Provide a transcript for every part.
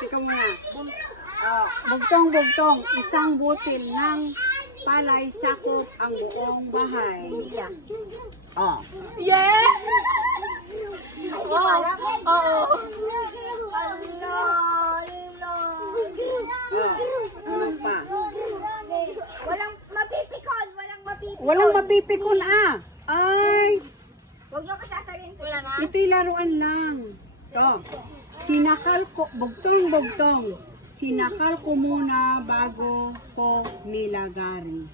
Ikaw muna. Bugtong-bugtong, isang butil ng palay sakop ang buong bahay. Oh. Yeah! Oo. Ano pa? Walang mapipikon, Walang mapipikon Ay! Huwag nyo kasasalin. Wala na? Ito'y laruan lang. Ito. Sinakal ko, bugtong-bugtong. Sinakal ko muna bago ko nilagari.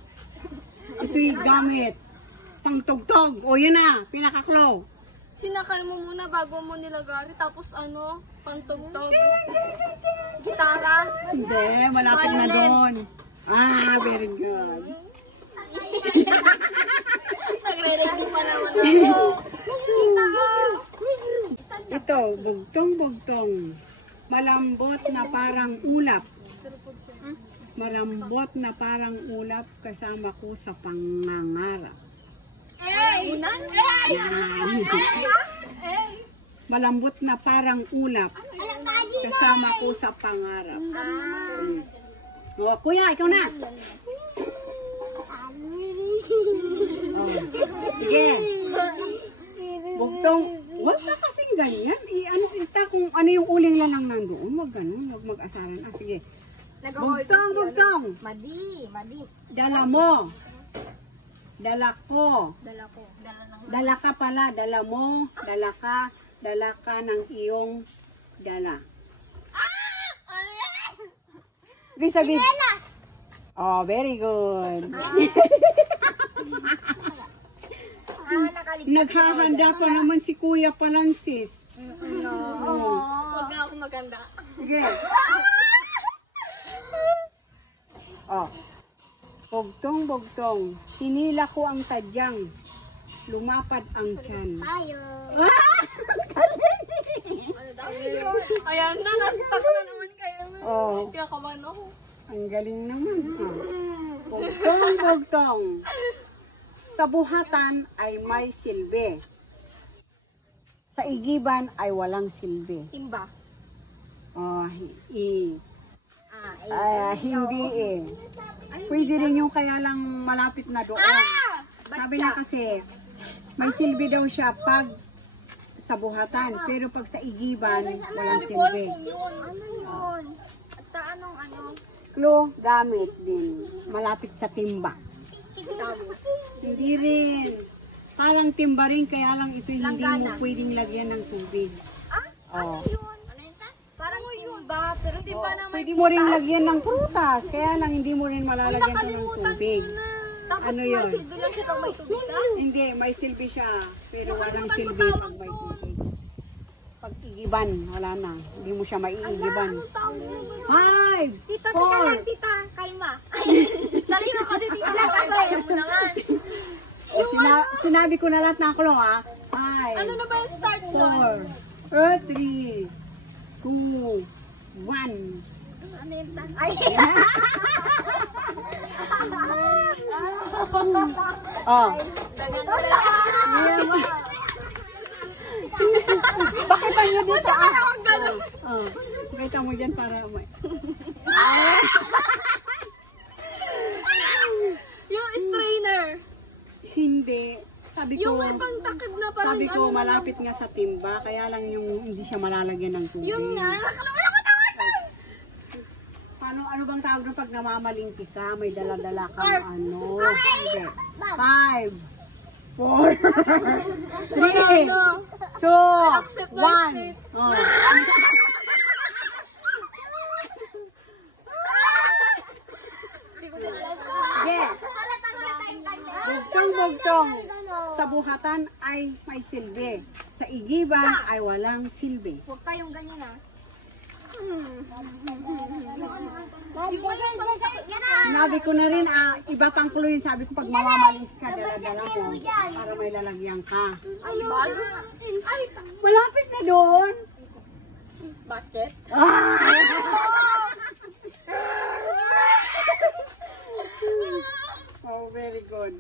Ito'y gamit. Pangtugtog. O yun na, pinakaklo. Sinakal mo muna bago mo nilagari, tapos ano, pantugtog. Gitara. Hindi, malapit na doon. Very good. Nagre-review pa naman ako. Ito, bugtong-bugtong. Malambot na parang ulap. Malambot na parang ulap kasama ko sa pangangarap. Unan? Malambot na parang ulap kasama ko sa pangarap. Kuya, ikaw na. Sige. Bugtong. Wag na kasing ganyan. Kung ano yung uling lang nandoon. Wag ganun. Wag mag-asaran. Sige. Bugtong. Madi. Dala mo. Dala ko. Dala Dala ka pala. Dala mo. Dala ka. Dala ka ng iyong dala. Ano yan? Sabi. Oh, very good. Naghahanda pa naman si Kuya Palansis. Huwag na ako maganda. Sige. Oh. Bugtong. Hinila ko ang tadyang. Lumapad ang tiyan. Tayo. Ayan na, Stuck na naman kayo. Oh. Kaya kaman ako. Ang galing naman. Bugtong. Sa buhatan ay may silbi. Sa igiban ay walang silbi. Timba. Hindi eh. Pwede rin yung kaya lang malapit na doon. Sabi na kasi, may silbi daw siya pag sa buhatan. Pero pag sa igiban, walang silbi. Ano yun? At anong Klo, gamit din. Malapit sa timba. Hindi rin. Parang timba rin, kaya lang ito hindi mo pwedeng lagyan ng tubig. Ano yun? Parang timba, pero di ba naman pwede mo rin lagyan ng prutas, kaya lang hindi mo rin malalagyan ito ng tubig. Tapos Ano may yun? silbi lang siya pag may tubig ka? Hindi, may silbi siya, pero walang silbi pag may tubig. Pag igiban, wala na. Hindi mo siya maiigiban. 5, Tita, teka lang, 4. tita. Kalma. Dali na kasi tita. Kaya mo naman. Sinabi ko na lahat ng klo, 5, Ano na ba yung start nun? 4, 3, 2, 1. Ano yun? Ay! Oh. Bakit ang yun dito? Pakita mo dyan para may... Yung strainer. Hindi. Sabi ko, Yung may pangtakib na parang sabi ko malapit nga sa timba, kaya lang yung hindi siya malalagyan ng tubig. Yung nga. Ano bang tawag doon pag namamalingki ka? May dala-dala kang ano? Sige. 5, 4, 3, 2, 1. Sige. Bugtong-bugtong. Sa buhatan ay may silbi. Sa igiban ay walang silbi. Huwag kayong ganyan Sinabi ko na rin, iba pang kulo yung sabi ko pag mamamalingki ka, dala-dala mo para may lalagyan ka. Ay, Malapit na doon. basket? Oh, very good.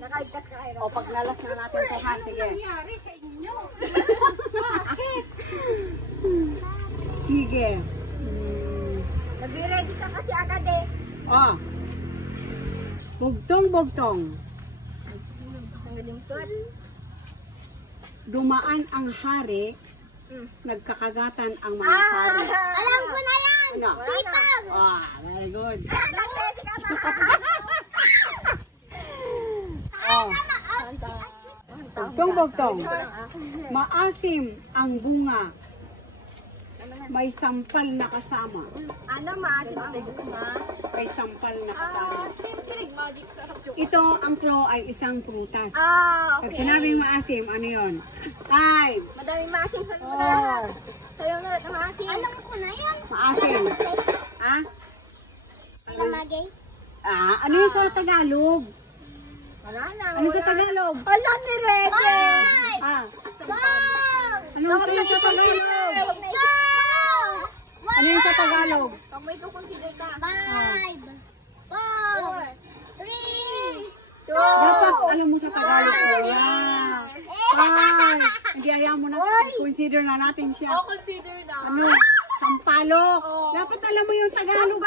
Nakaigkas ka kayo. O, pag nalas na natin ito ha, sige. Nangyari sa inyo? bugtong. Dumaan ang hari, nagkakagatan ang mga hari. Alam ko na yan! Ano? Sipag! Ah, very good. Oh, bugtong. Maasim ang bunga. May sampal na kasama. Ano, maasim ang bunga? May sampal na kasama. Siyempre, magic sarap yung... Ito, ang claw ay isang prutas. Pag Okay. sinabing maasim, ano yun? 5. Madaming maasim sa Oh, Sayo na lahat ng maasim. Alam ko na yan. maasim. Ha? Lamagay. Ano yun sa Tagalog? Wala na. Ano sa Tagalog? Wala ni Rege! Ah, Wow! ano sa Tagalog? Go! Ano yun sa Tagalog? Pag may consider ka. 5, 4, 3, Dapat alam mo sa Tagalog ko. Ay, hindi ayaw mo na. Consider na natin siya. Consider na. Ano? Sampalok. Oo. Dapat alam mo yung Tagalog.